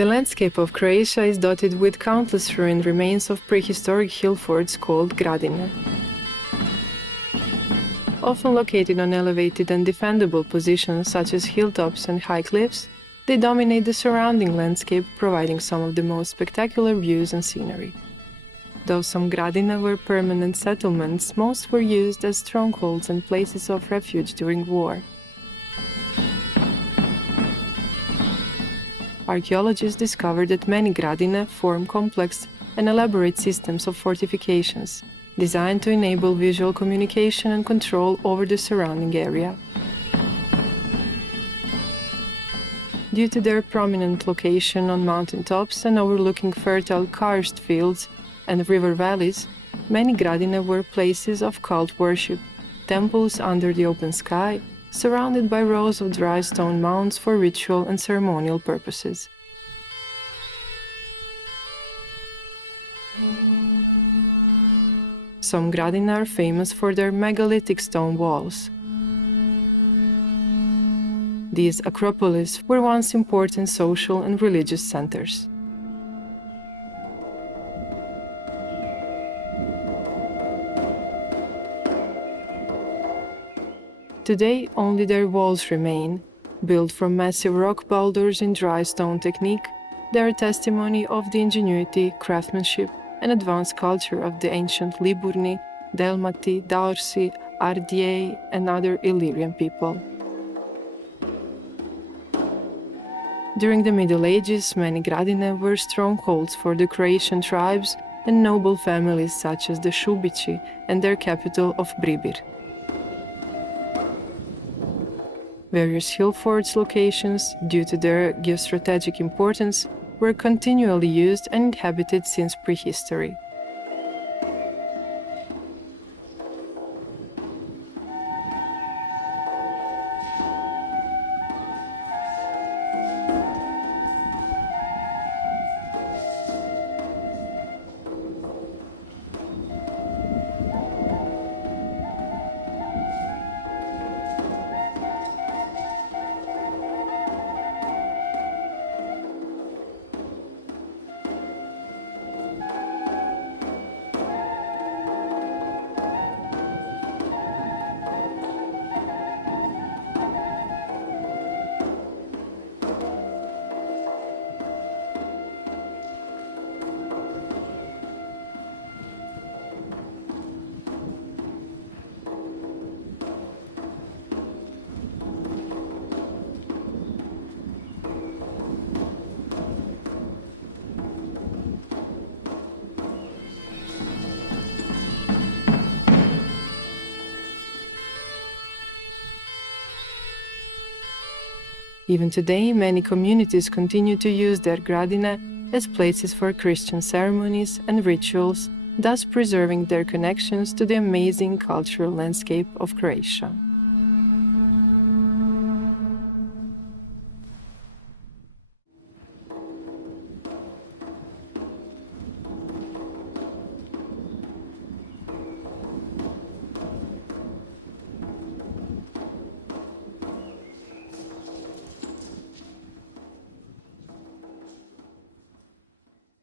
The landscape of Croatia is dotted with countless ruined remains of prehistoric hill forts called gradine. Often located on elevated and defendable positions such as hilltops and high cliffs, they dominate the surrounding landscape, providing some of the most spectacular views and scenery. Though some gradine were permanent settlements, most were used as strongholds and places of refuge during war. Archaeologists discovered that many gradine form complex and elaborate systems of fortifications, designed to enable visual communication and control over the surrounding area. Due to their prominent location on mountaintops and overlooking fertile karst fields and river valleys, many gradine were places of cult worship, temples under the open sky, surrounded by rows of dry stone mounds for ritual and ceremonial purposes. Some gradine are famous for their megalithic stone walls. These acropolis were once important social and religious centers. Today, only their walls remain. Built from massive rock boulders in dry stone technique, they are a testimony of the ingenuity, craftsmanship, and advanced culture of the ancient Liburni, Delmati, Daursi, Ardiei, and other Illyrian people. During the Middle Ages, many gradine were strongholds for the Croatian tribes and noble families such as the Šubići and their capital of Bribir. Various hill forts locations, due to their geostrategic importance, were continually used and inhabited since prehistory. Even today, many communities continue to use their gradine as places for Christian ceremonies and rituals, thus preserving their connections to the amazing cultural landscape of Croatia.